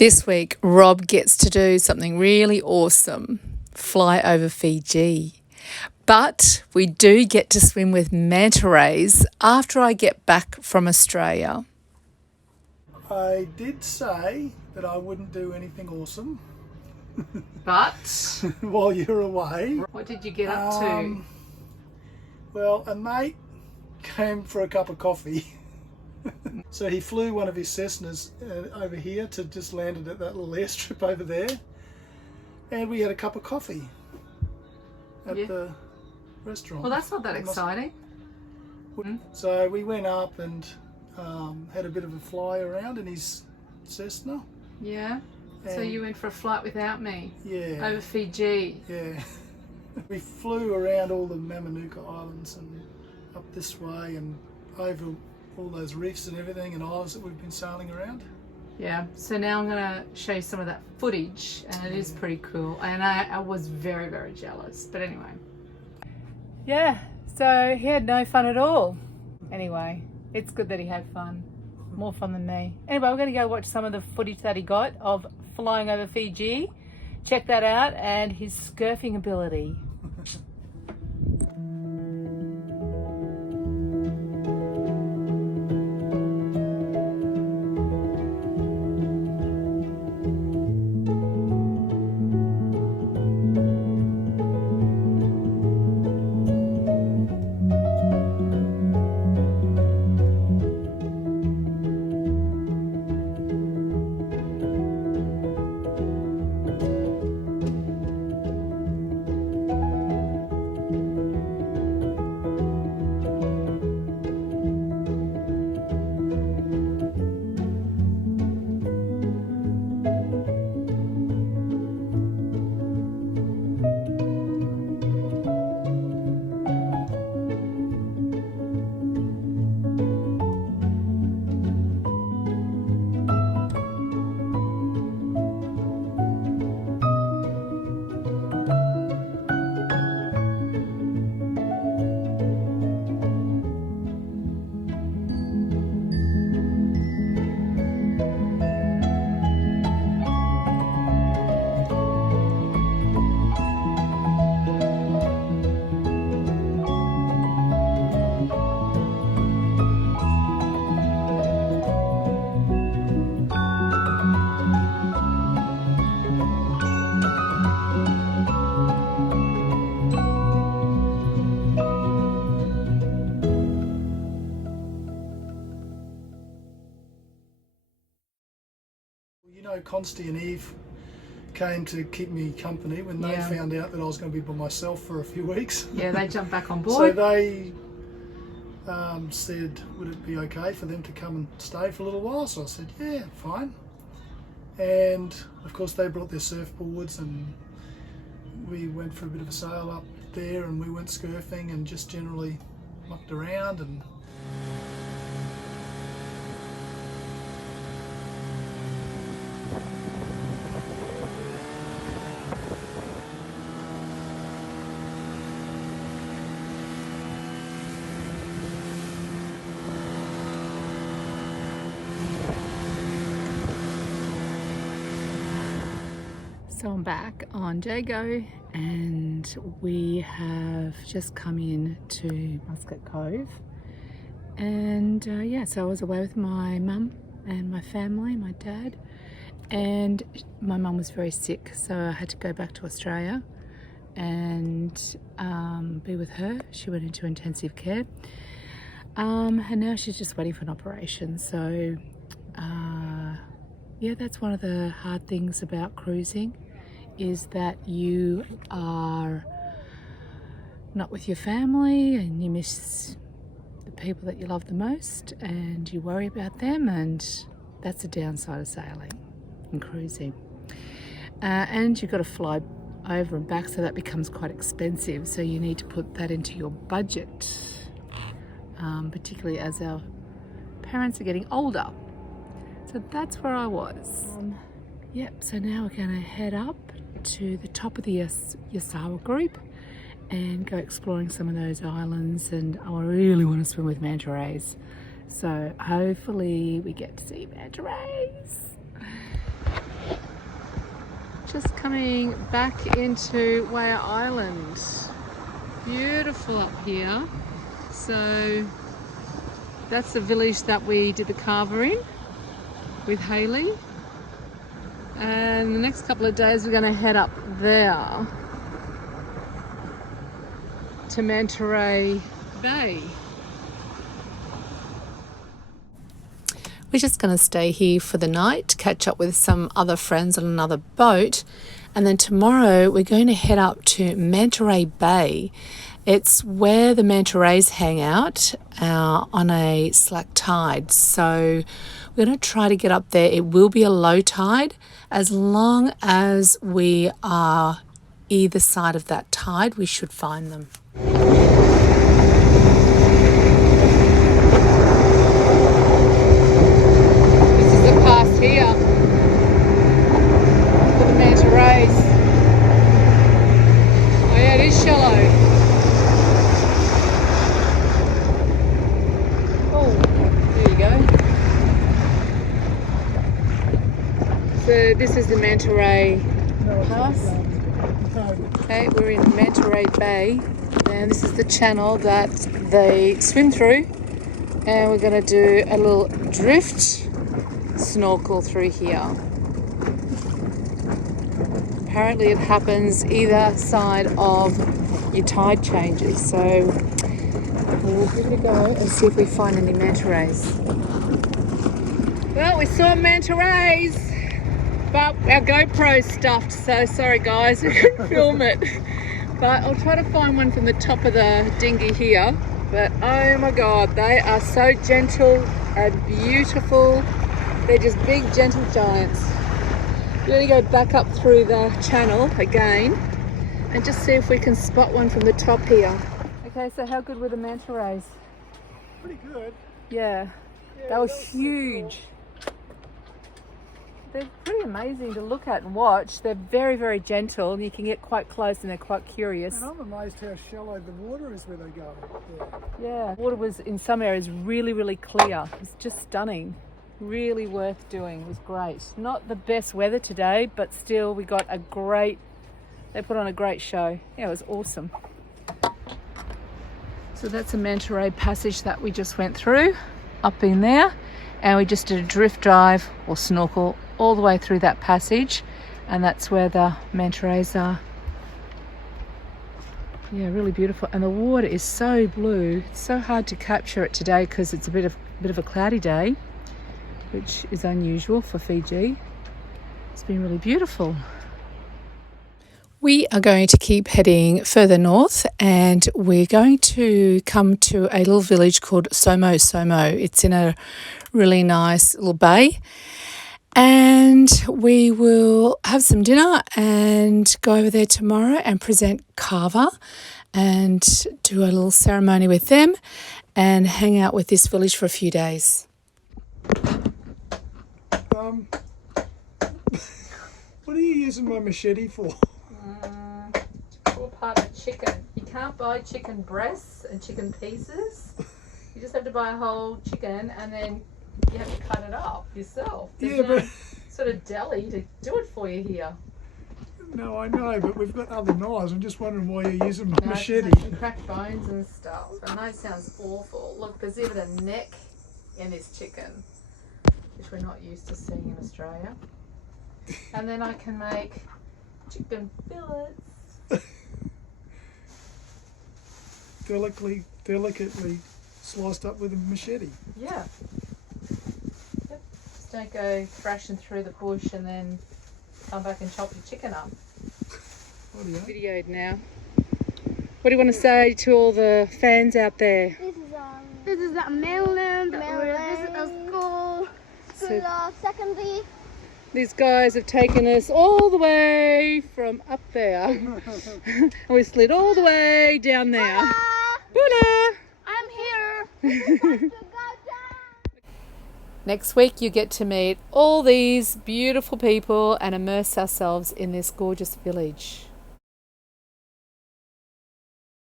This week, Rob gets to do something really awesome, fly over Fiji. But we do get to swim with manta rays after I get back from Australia. I did say that I wouldn't do anything awesome But while you're away. what did you get up to? Well, a mate came for a cup of coffee. So he flew one of his Cessnas over here to just landed at that little airstrip over there. And we had a cup of coffee at the restaurant. Well, that's not that exciting. So we went up and had a bit of a fly around in his Cessna. Yeah. So And- you went for a flight without me Yeah. over Fiji. Yeah. We flew around all the Mamanuca Islands and up this way and over all those reefs and everything and islands that we've been sailing around. Yeah, so now I'm going to show you some of that footage, and it is pretty cool. And I was very, very jealous. But anyway. Yeah, so he had no fun at all. Anyway, it's good that he had fun. More fun than me. Anyway, we're going to go watch some of the footage that he got of flying over Fiji. Check that out, and his surfing ability. You know, Consti and Eve came to keep me company when they Yeah. found out that I was going to be by myself for a few weeks. Yeah, they jumped back on So board. they said, would it be okay for them to come and stay for a little while? So I said, yeah, fine. And of course they brought their surfboards and we went for a bit of a sail up there and we went surfing and just generally mucked around and So I'm back on Jaygo, and we have just come in to Muscat Cove. And yeah, so I was away with my mum and my family, my dad, and my mum was very sick, so I had to go back to Australia and be with her. She went into intensive care, and now she's just waiting for an operation. So yeah, that's one of the hard things about cruising, is that you are not with your family and you miss the people that you love the most and you worry about them, and that's the downside of sailing and cruising. And you've got to fly over and back, so that becomes quite expensive, so you need to put that into your budget, particularly as our parents are getting older. So that's where I was. Yep, so now we're going to head up to the top of the Yasawa group and go exploring some of those islands, and I really want to swim with manta rays. So hopefully we get to see manta rays. Just coming back into Waya Island. Beautiful up here. So that's the village that we did the carver in with Hayley. And the next couple of days we're going to head up there to Manta Bay. We're just going to stay here for the night, catch up with some other friends on another boat, and then tomorrow we're going to head up to Manta Bay. It's where the manta rays hang out on a slack tide. So we're going to try to get up there. It will be a low tide. As long as we are either side of that tide, we should find them. This is the pass here for the manta rays. Oh yeah, it is shallow. So this is the Manta Ray Pass. Okay, we're in Manta Ray Bay, and this is the channel that they swim through, and we're going to do a little drift snorkel through here. Apparently it happens either side of your tide changes, so we'll give it a go and see if we find any manta rays. Well, we saw manta rays, but our GoPro's stuffed, so sorry guys, we couldn't film it. But I'll try to find one from the top of the dinghy here. But oh my god, they are so gentle and beautiful. They're just big, gentle giants. We're going to go back up through the channel again and just see if we can spot one from the top here. Okay, so how good were the manta rays? Pretty good. Yeah, they were huge. They're pretty amazing to look at and watch. They're very, very gentle, and you can get quite close and they're quite curious. And I'm amazed how shallow the water is where they go. Yeah, water was in some areas really, really clear. It's just stunning. Really worth doing. It was great. Not the best weather today, but still we got they put on a great show. Yeah, it was awesome. So that's a manta ray passage that we just went through up in there, and we just did a drift dive or snorkel all the way through that passage, and that's where the manta rays are. Yeah, really beautiful, and the water is so blue. It's so hard to capture it today because it's a bit of a cloudy day, which is unusual for Fiji. It's been really beautiful. We are going to keep heading further north, and we're going to come to a little village called Somo. It's in a really nice little bay, and we will have some dinner and go over there tomorrow and present kava and do a little ceremony with them and hang out with this village for a few days. What are you using my machete for? All part of chicken. You can't buy chicken breasts and chicken pieces. You just have to buy a whole chicken, and then you have to cut it up yourself. There's no sort of deli to do it for you here. No, I know, but we've got other knives. I'm just wondering why you're using my machete. You crack bones and stuff. I know it sounds awful. Look, there's even a neck in this chicken, which we're not used to seeing in Australia. And then I can make chicken fillets. Delicately sliced up with a machete. Yeah. Yep. Just don't go thrashing through the bush and then come back and chop your chicken up. Videoed now. What do you want to say to all the fans out there? This is Amel. This is a school of secondary. These guys have taken us all the way from up there. And we slid all the way down there. Bula! I'm here. Next week you get to meet all these beautiful people and immerse ourselves in this gorgeous village.